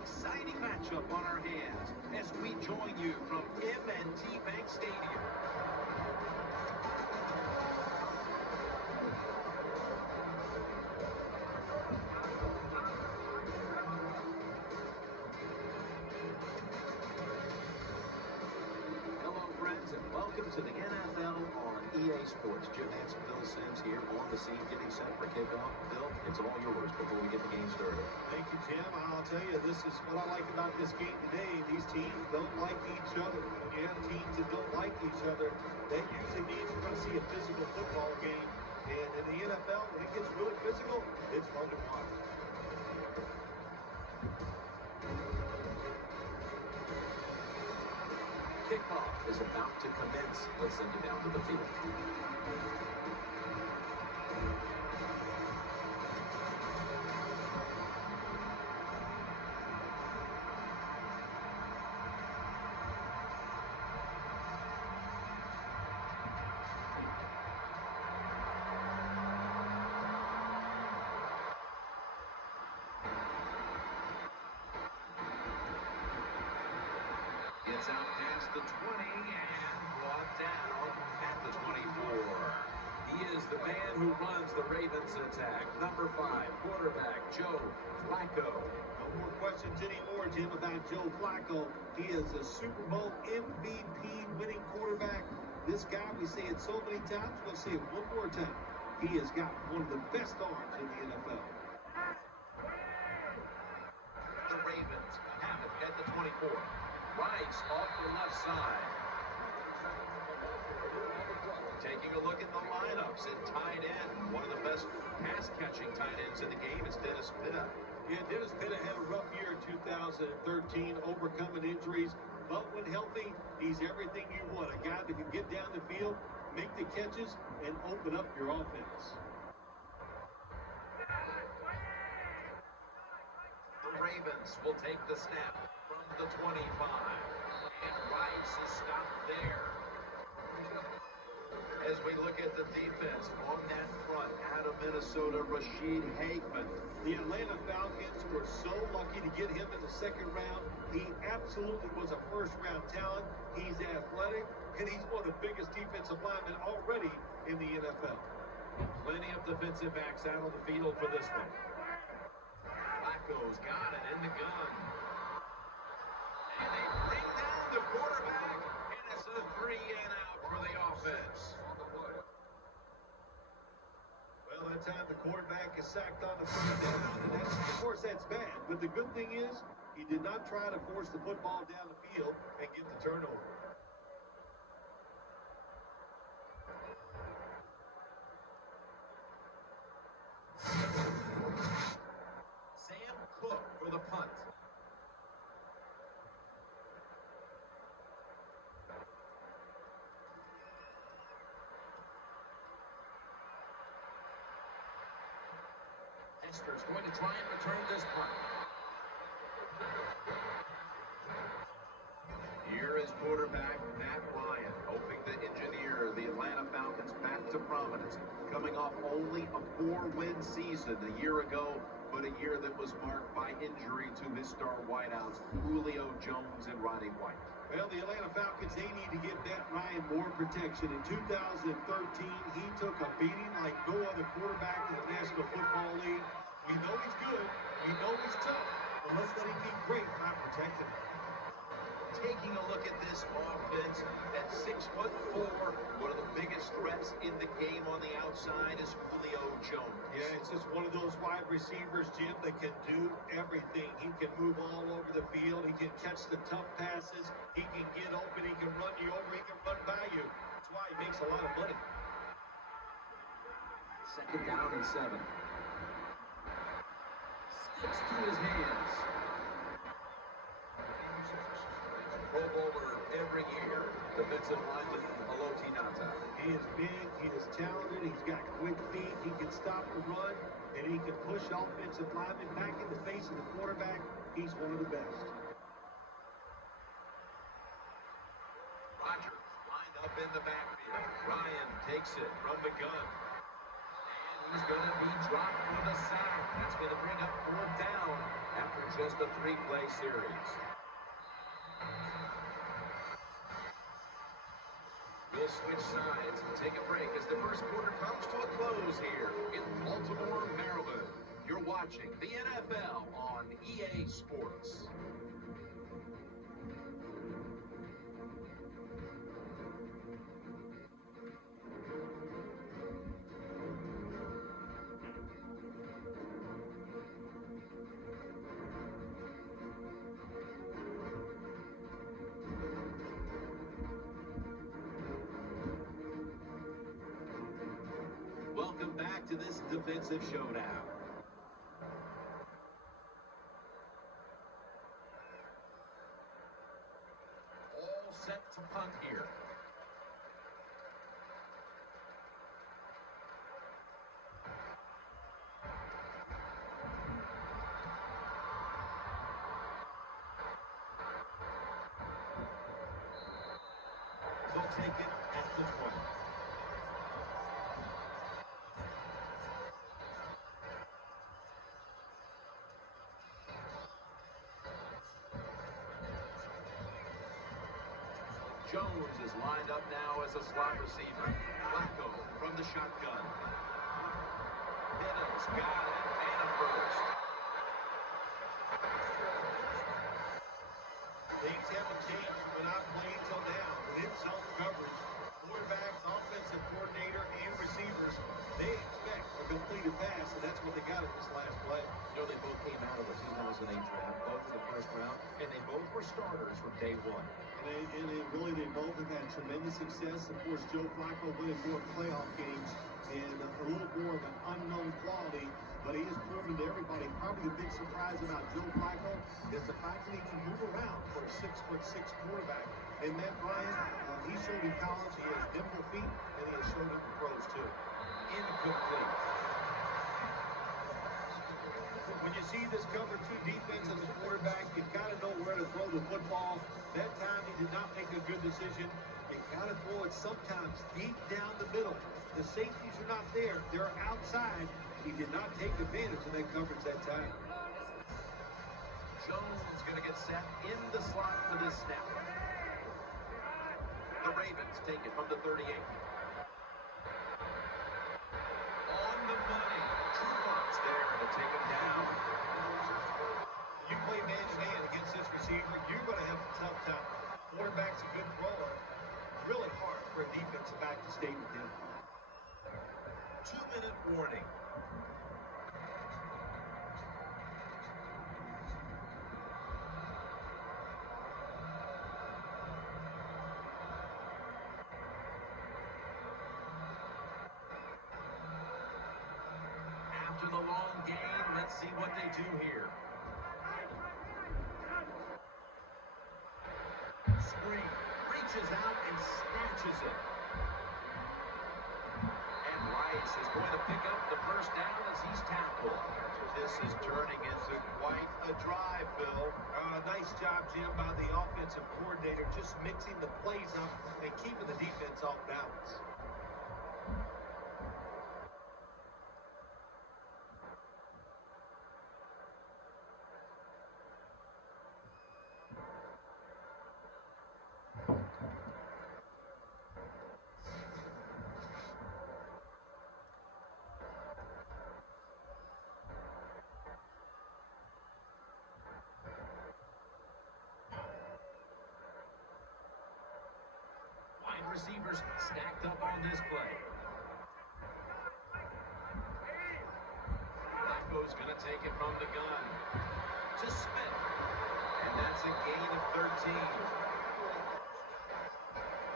exciting matchup on our hands as we join you from M&T Bank Stadium. Hello, friends, and welcome to the NFL on EA Sports. Jim Nance and Phil Simms here on the scene getting set for kickoff. Phil, it's all yours before we get the game started. Thank you, Jim. I'll tell you, this is what I like about this game today. These teams don't like each other. Yeah, teams that don't like each other, that usually means we're going to see a physical football game. And in the NFL, when it gets really physical, it's fun to watch. Kickoff is about to commence. Let's send you down to the field. Gets out past the 20 and brought down at the 24. He is the man who runs the Ravens attack. Number 5, quarterback Joe Flacco. No more questions anymore, Jim, about Joe Flacco. He is a Super Bowl MVP winning quarterback. This guy, we say it so many times, we'll say it one more time. He has got one of the best arms in the NFL. The Ravens have it at the 24. Rice off the left side. Taking a look at the lineups at tight end. One of the best pass-catching tight ends in the game is Dennis Pitta. Yeah, Dennis Pitta had a rough year in 2013, overcoming injuries. But when healthy, he's everything you want. A guy that can get down the field, make the catches, and open up your offense. The Ravens will take the snap from the 25. And Rice is stopped there. As we look at the defense on that front, out of Minnesota, Rashid Hageman. The Atlanta Falcons were so lucky to get him in the second round. He absolutely was a first-round talent. He's athletic, and he's one of the biggest defensive linemen already in the NFL. Plenty of defensive backs out on the field for this one. Flacco's got it in the gun. And they bring down the quarterback, and it's a 3-and-out for the offense. Well, that time the quarterback is sacked on the first down, and of course that's bad. But the good thing is, he did not try to force the football down the field and get the turnover. Sam Cook for the punt. Hester's going to try and return this punt. Here is quarterback Matt Ryan, hoping to engineer the Atlanta Falcons back to prominence, coming off only a 4-win season a year ago, but a year that was marked by injury to his star wideouts, Julio Jones and Roddy White. Well, the Atlanta Falcons, they need to give Matt Ryan more protection. In 2013, he took a beating like no other quarterback in the National Football League. We know he's good. We know he's tough. But let's let him be great by protecting him. Taking a look at this offense at 6'4", one of the biggest threats in the game on the outside is Julio Jones. Yeah, it's just one of those wide receivers, Jim, that can do everything. He can move all over the field. He can catch the tough passes. He can get open. He can run you over. He can run by you. That's why he makes a lot of money. Second down and 7. Skips to his hands. Pro Bowler every year, defensive lineman Aloti Nata. He is big, he is talented, he's got quick feet, he can stop the run, and he can push offensive linemen back in the face of the quarterback. He's one of the best. Rodgers lined up in the backfield. Ryan takes it from the gun. And He's going to be dropped for the sack. That's going to bring up fourth down after just a 3-play series. We'll switch sides and take a break as the first quarter comes to a close here in Baltimore, Maryland. You're watching the NFL on EA Sports. Welcome back to this defensive showdown. All set to punt here. They'll take it at the 20. Jones is lined up now as a slot receiver. Flacco from the shotgun. Dennis got it, and a first. Things haven't changed from when I played till now. With in-zone coverage, quarterbacks, offensive coordinator, and receivers, they expect a completed pass, and that's what they got in this last play. You know, they both came out of the 2008 draft, both in the first round, and they both were starters from day one. And they both have had tremendous success. Of course, Joe Flacco winning more playoff games and a little more of an unknown quality, but he has proven to everybody. Probably the big surprise about Joe Flacco is the fact that he can move around for a 6'6" quarterback. And Matt Ryan, he showed in college he has nimble feet, and he has shown it in pros too. Incomplete. When you see this cover 2 defense as a quarterback, you've got to know where to throw the football. That time he did not make a good decision. You got to throw it sometimes deep down the middle. The safeties are not there. They're outside. He did not take advantage of that coverage that time. Jones going to get set in the slot for this snap. The Ravens take it from the 38. On the money. Trufant's there to take him down. You play man-to-man against this receiver, you're going to have a tough time. Quarterback's a good thrower. Really hard for a defensive back to stay with him. 2-minute warning. After the long gain, let's see what they do here. Spring reaches out and snatches it. And Rice is going to pick up the first down as he's tackled. This is turning into quite a drive, Phil. Nice job, Jim, by the offensive coordinator, just mixing the plays up and keeping the defense off balance. Receivers stacked up on this play. Flacco's going to take it from the gun to Smith. And that's a gain of 13.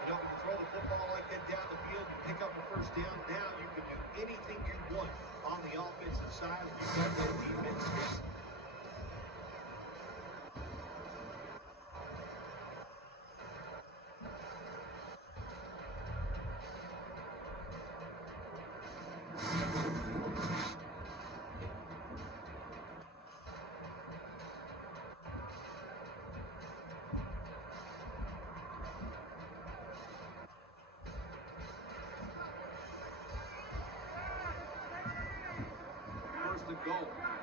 You know, when you throw the football like that down the field, you pick up a first down. Now you can do anything you want on the offensive side. You've got that defense. goal. And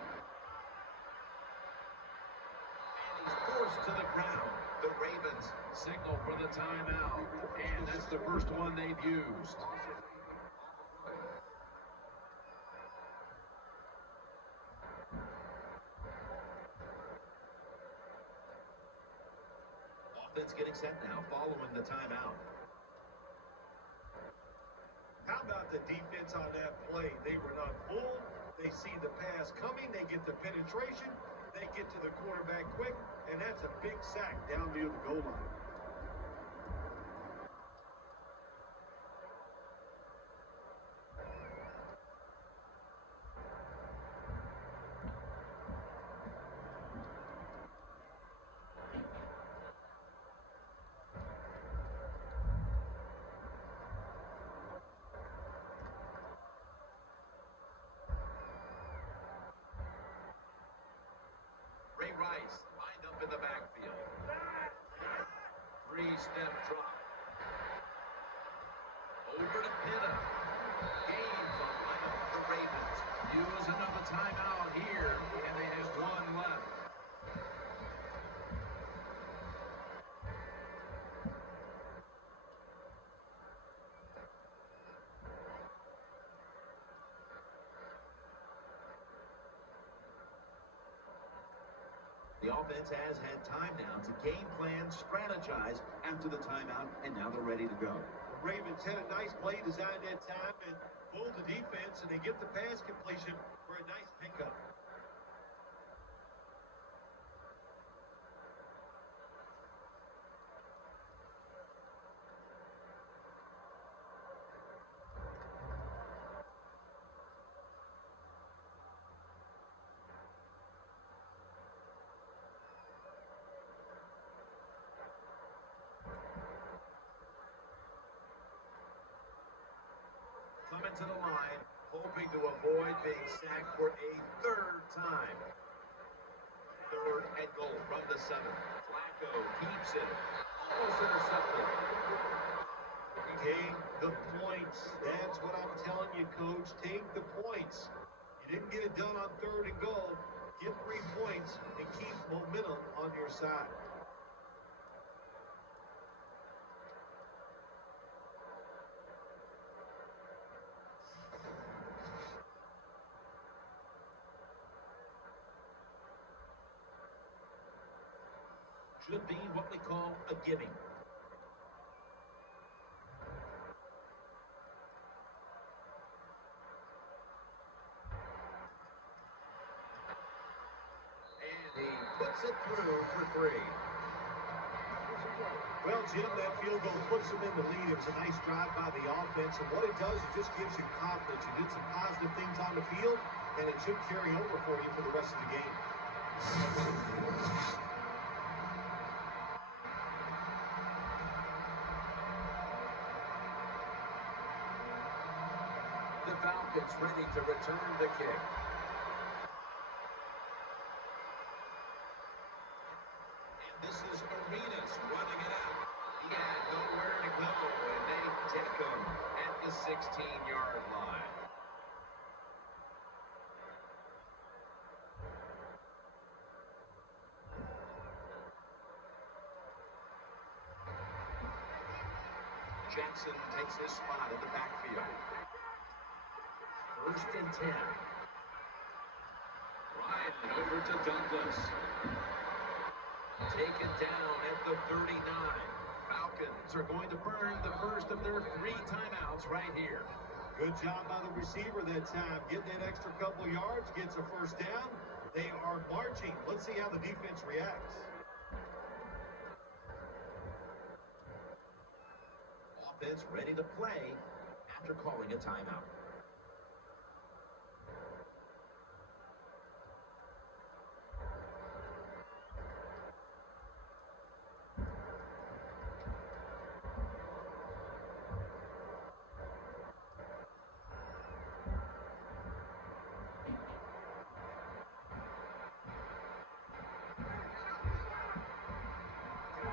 he's forced to the ground. The Ravens signal for the timeout, and that's the first one they've used. Offense getting set now following the timeout. How about the defense on that play? They were not fooled. They see the pass coming. They get the penetration. They get to the quarterback quick, and that's a big sack down near the goal line. Rice lined up in the backfield. Three-step drop. Over to Pitta. Gains on lineup for the Ravens. Use another timeout here, and they have one left. The offense has had time now to game plan, strategize after the timeout, and now they're ready to go. The Ravens had a nice play designed that time and fooled the defense, and they get the pass completion for a nice pickup. Coming to the line, hoping to avoid being sacked for a third time. Third and goal from the 7. Flacco keeps it. Almost intercepted. Take the points. That's what I'm telling you, Coach. Take the points. You didn't get it done on third and goal. Get 3 points and keep momentum on your side. Should be what we call a gimme. And he puts it through for 3. Well, Jim, that field goal puts them in the lead. It was a nice drive by the offense, and what it does, it just gives you confidence. You did some positive things on the field, and it should carry over for you for the rest of the game. The Falcons ready to return the kick. And this is Arenas running it out. He had nowhere to go, and they take him at the 16-yard line. Jackson takes his spot in the backfield. First and 10. Ryan over to Douglas. Taken down at the 39. Falcons are going to burn the first of their 3 timeouts right here. Good job by the receiver that time. Getting that extra couple yards, gets a first down. They are marching. Let's see how the defense reacts. Offense ready to play after calling a timeout.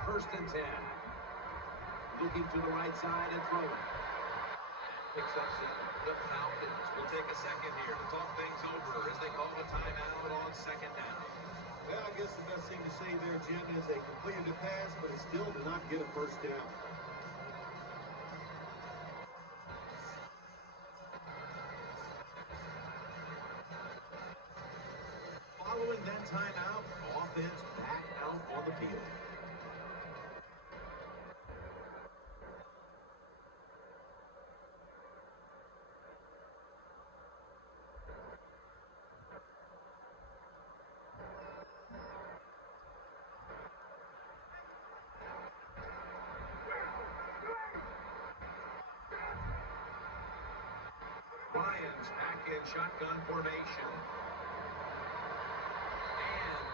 First and 10. Looking to the right side and throwing. Picks up 7. The Falcons will take a second here to talk things over as they call a They completed the pass, but it still did not get a first down. Following that timeout, offense back out on the field. Lions back in shotgun formation.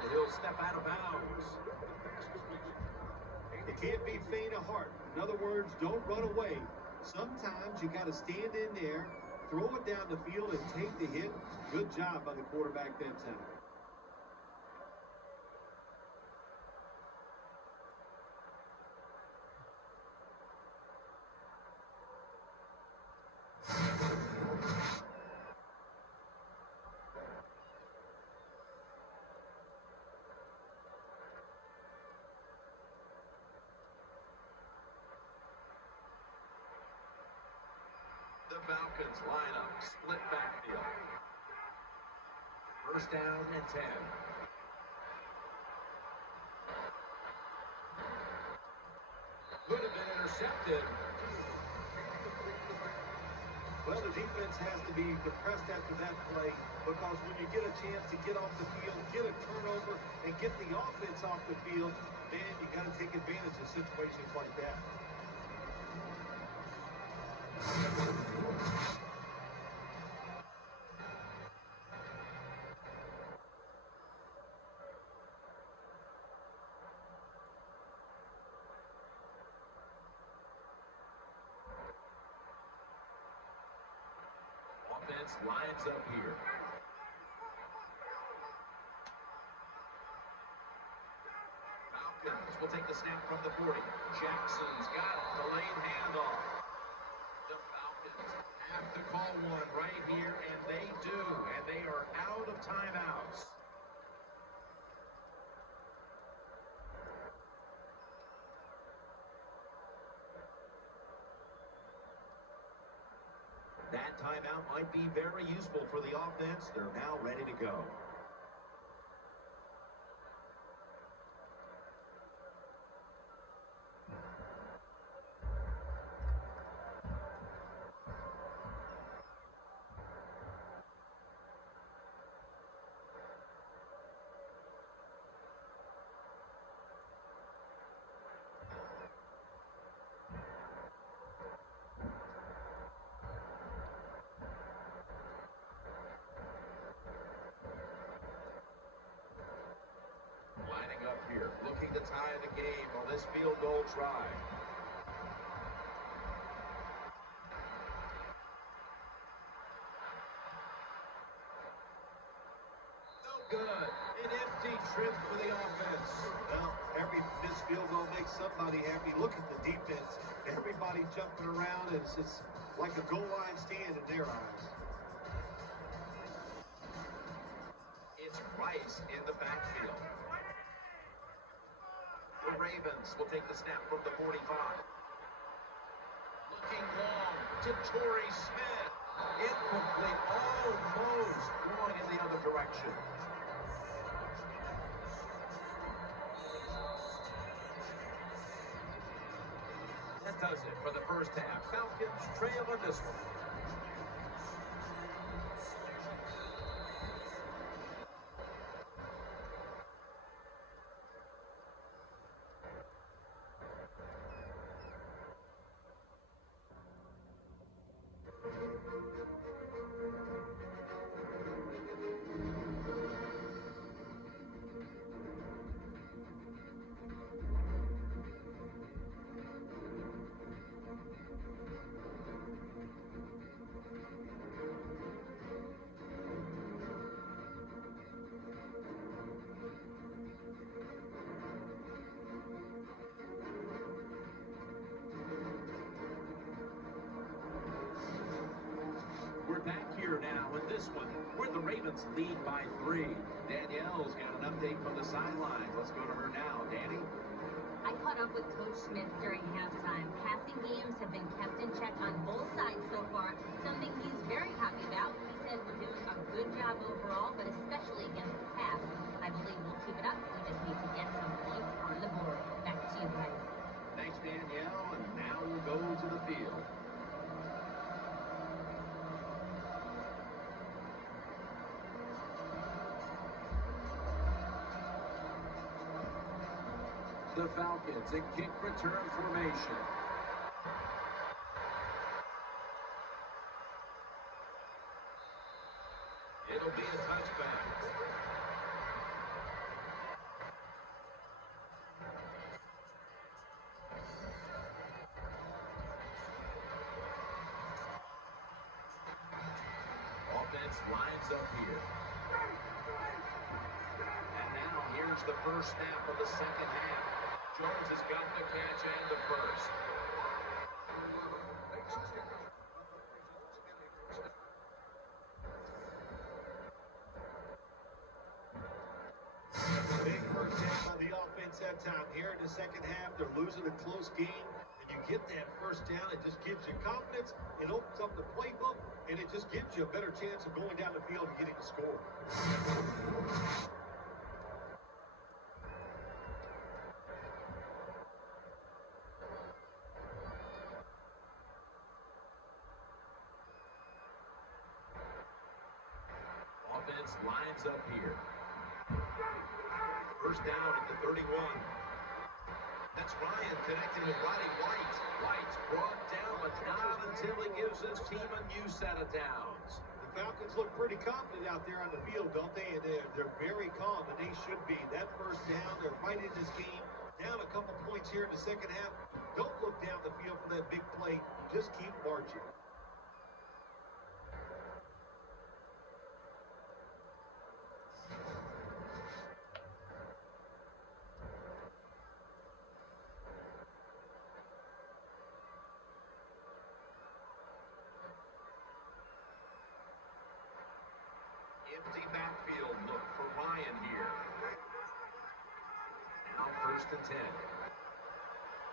And he'll step out of bounds. You can't be faint of heart. In other words, don't run away. Sometimes you got to stand in there, throw it down the field, and take the hit. Good job by the quarterback that time. The Falcons line up, split backfield. First down and 10. Could have been intercepted. Well, the defense has to be depressed after that play because when you get a chance to get off the field, get a turnover, and get the offense off the field, man, you got to take advantage of situations like that. Offense lines up here. Falcons will take the snap from the 40. Jackson's got it. Delayed handoff. The Falcons have to call one right here, and they do. And they are out of timeouts. That timeout might be very useful for the offense. They're now ready to go. Lining up here, looking to tie the game on this field goal try. No good. An empty trip for the offense. Well, every missed field goal makes somebody happy. Look at the defense. Everybody jumping around. It's just like a goal line stand in their eyes. It's Rice in the backfield. The Ravens will take the snap from the 45. Looking long to Torrey Smith. Incomplete, almost going in the other direction. That does it for the first half. Falcons trail in this one. here now in this one, where the Ravens lead by 3. Danielle's got an update from the sidelines. Let's go to her now. Danny? I caught up with Coach Smith during halftime. Passing games have been kept in check on both sides so far, something he's very happy about. He said we're doing a good job overall, but especially against the pass. I believe we'll keep it up. We just need to get some points on the board. Back to you guys. Thanks, Danielle. And now we'll go to the field. The Falcons in kick return formation. It'll be a touchback. Offense lines up here. And now here's the first snap of the second half. Jones has got the catch and the first. Big first down by the offense that time. Here in the second half, they're losing a close game, and you get that first down. It just gives you confidence. It opens up the playbook, and it just gives you a better chance of going down the field and getting a score. Offense lines up here. First down at the 31. That's Ryan connecting with Roddy White. White's brought down, but not until he gives his team a new set of downs. The Falcons look pretty confident out there on the field, don't they? And they're very calm, and they should be. That first down, they're right in this game. Down a couple points here in the second half. Don't look down the field for that big play. Just keep marching. Empty backfield look for Ryan here. Now first and 10.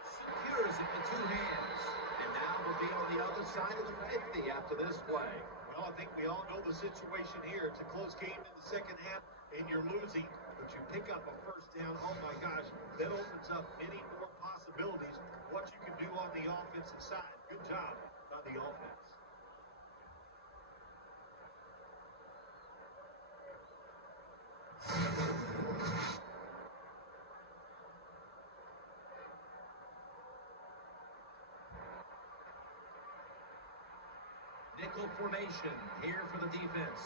Secures it with 2 hands. And now we'll be on the other side of the 50 after this play. Well, I think we all know the situation here. It's a close game in the second half, and you're losing, but you pick up a first down. Oh, my gosh, that opens up many more possibilities. What you can do on the offensive side. Good job on the offense. Nickel formation here for the defense.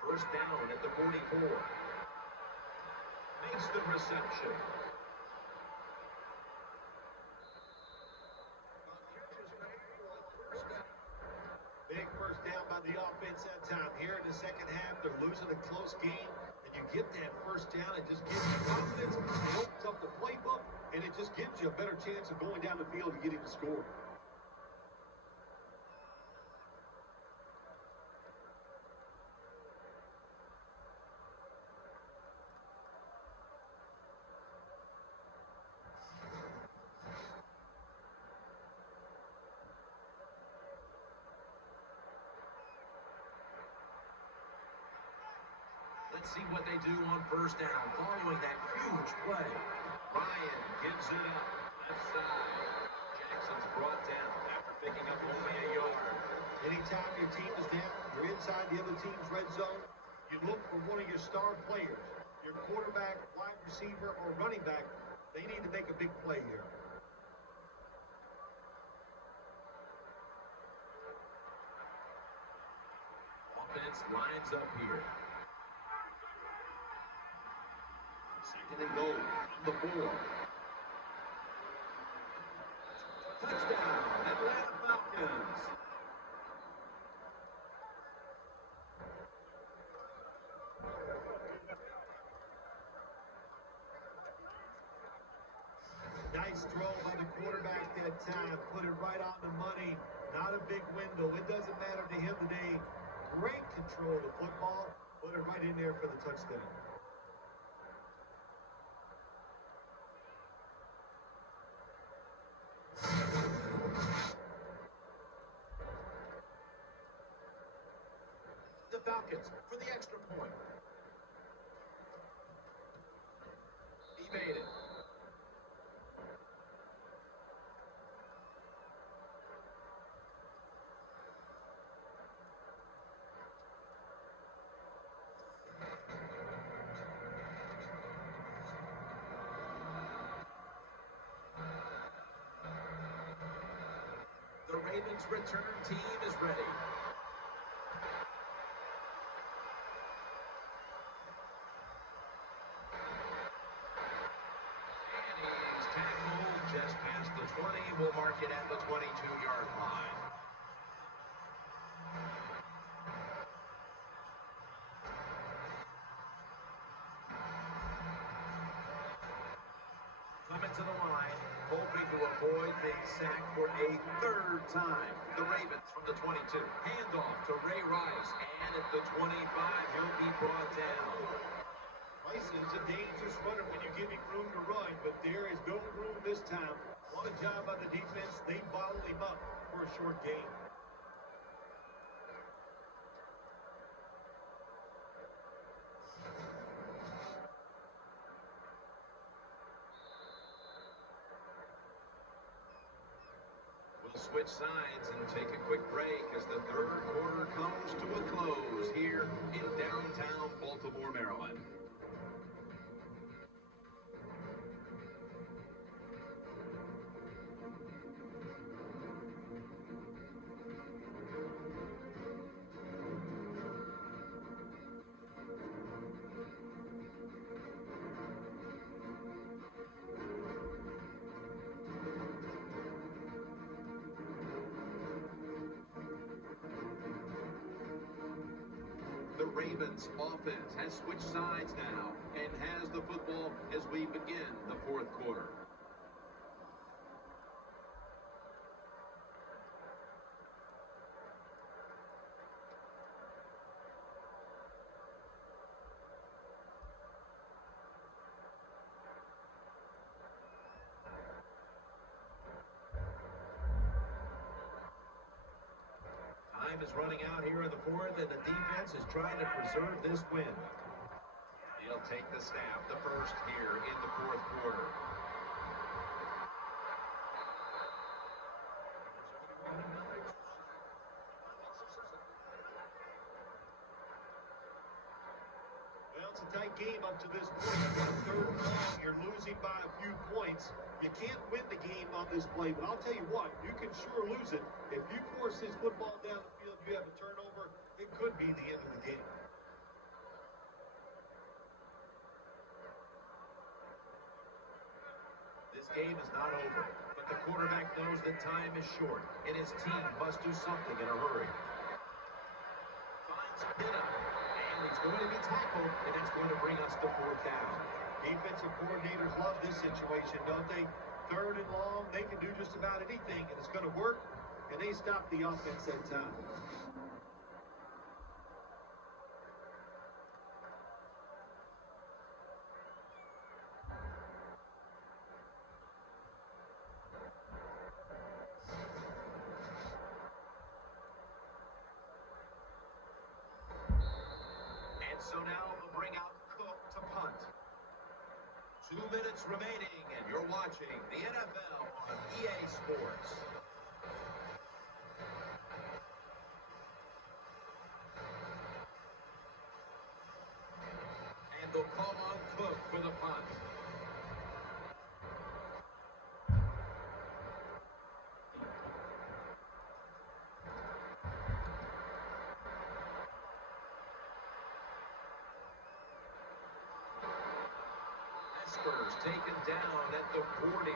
First down at the 44. Makes the reception. Big first down by the offense that time. Here in the second half, they're losing a close game, and you get that first down. It just gives you confidence. It opens up the playbook, and it just gives you a better chance of going down the field and getting the score. Let's see what they do on first down following that huge play. Ryan gives it up. Left side. Jackson's brought down after picking up only a yard. Anytime your team is down, you're inside the other team's red zone, you look for one of your star players, your quarterback, wide receiver, or running back. They need to make a big play here. Offense lines up here. Second and goal from the 4. Touchdown, Atlanta Falcons. Nice Nice throw by the quarterback that time. Put it right on the money. Not a big window. It doesn't matter to him today. Great control of the football. Put it right in there for the touchdown. The Falcons for the extra point. He made it. The Ravens' return team is ready. Just past the 20, we'll mark it at the 22-yard line. Coming to the line, hoping to avoid being sacked for a third time. The Ravens from the 22. Handoff to Ray Rice, and at the 25, he'll be brought down. Rice is a dangerous runner when you give him room to run, but there is no room this time. What a job by the defense. They bottled him up for a short gain. We'll switch sides and take a quick break as the third quarter comes to a close here in downtown Baltimore, Maryland. The Ravens offense has switched sides now and has the football as we begin the fourth quarter. Time is running out here in the fourth, and the defense is trying to preserve this win. He'll take the snap, the first here in the fourth quarter. Well, it's a tight game up to this point. Third and long, you're losing by a few points. You can't win the game on this play, but I'll tell you what, you can sure lose it. If you force this football down the field, you have a turnover, it could be the end of the game. This game is not over, but the quarterback knows that time is short, and his team must do something in a hurry. Finds Pinna, and he's going to be tackled, and that's going to bring us to fourth down. Defensive coordinators love this situation, don't they? Third and long, they can do just about anything, and it's going to work, and they stop the offense that time. And so now we'll bring out Cook to punt. 2 minutes remaining, and you're watching the NFL on EA Sports. And they'll call on Cook for the punt. Taken down at the 40.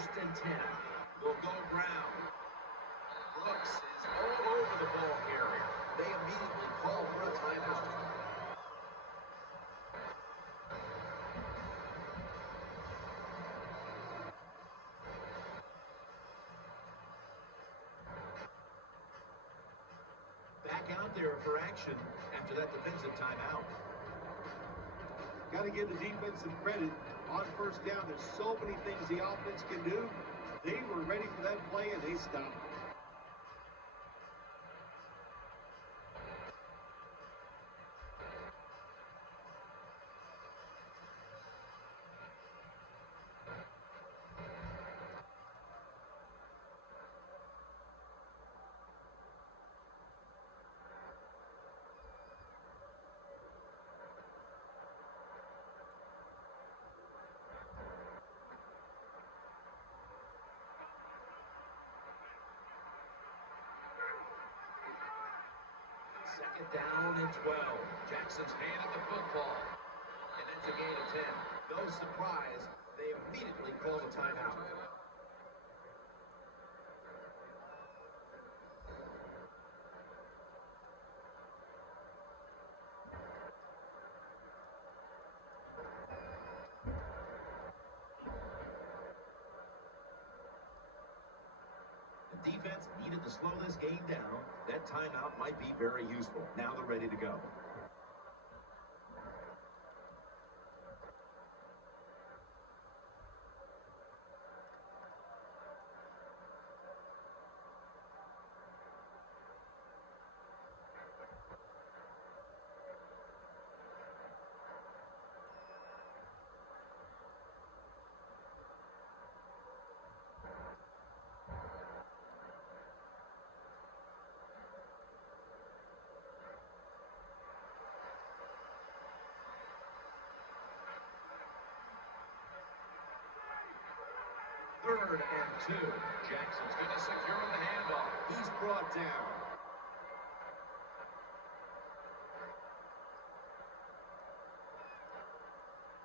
First and 10. Will go Brown. Brooks is all over the ball carrier. They immediately call for a timeout. Back out there for action after that defensive timeout. Got to give the defense some credit on first down. There's so many things the offense can do. They were ready for that play, and they stopped. Second down and 12. Jackson's handed the football. And that's a gain of 10. No surprise, they immediately call a timeout. The defense needed to slow this game down. That timeout might be very useful. Now they're ready to go. Third and 2. Jackson's going to secure the handoff. He's brought down.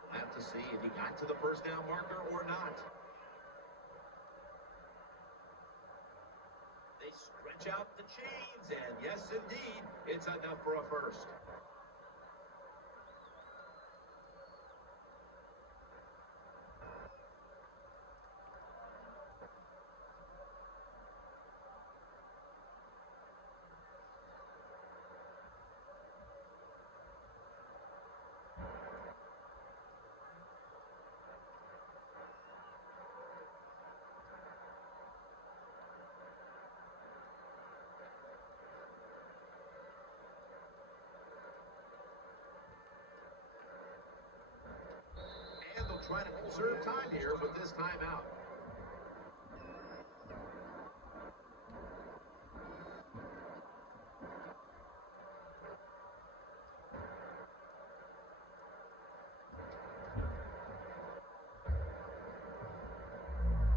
We'll have to see if he got to the first down marker or not. They stretch out the chains, and yes, indeed, it's enough for a first. Trying to conserve time here with this timeout.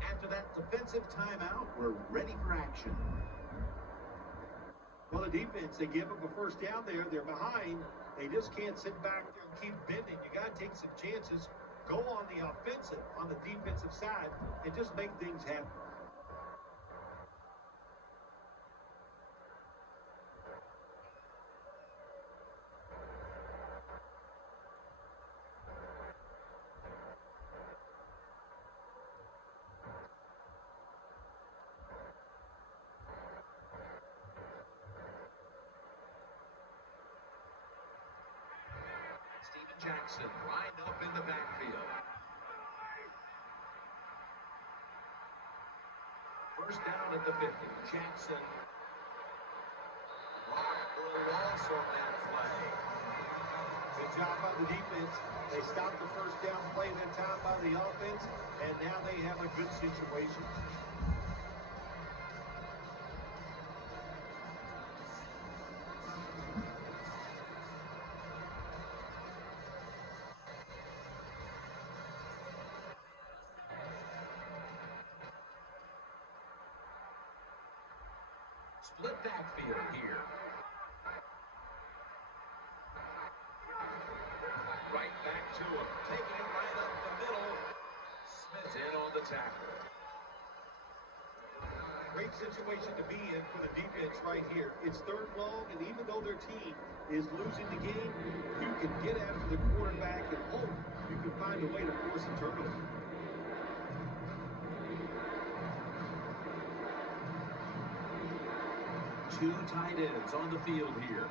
After that defensive timeout, we're ready for action. Well, the defense, they give up a first down there. They're behind. They just can't sit back there and keep bending. You got to take some chances. Go on the offensive, on the defensive side, and just make things happen. Jackson lined up in the backfield. First down at the 50. Jackson. Little loss on that play. Good job by the defense. They stopped the first down play that time by the offense, and now they have a good situation. Split backfield here. Right back to him. Taking it right up the middle. Smith in on the tackle. Great situation to be in for the defense right here. It's third and long, and even though their team is losing the game, you can get after the quarterback and hope you can find a way to force a turnover. Two tight ends on the field here.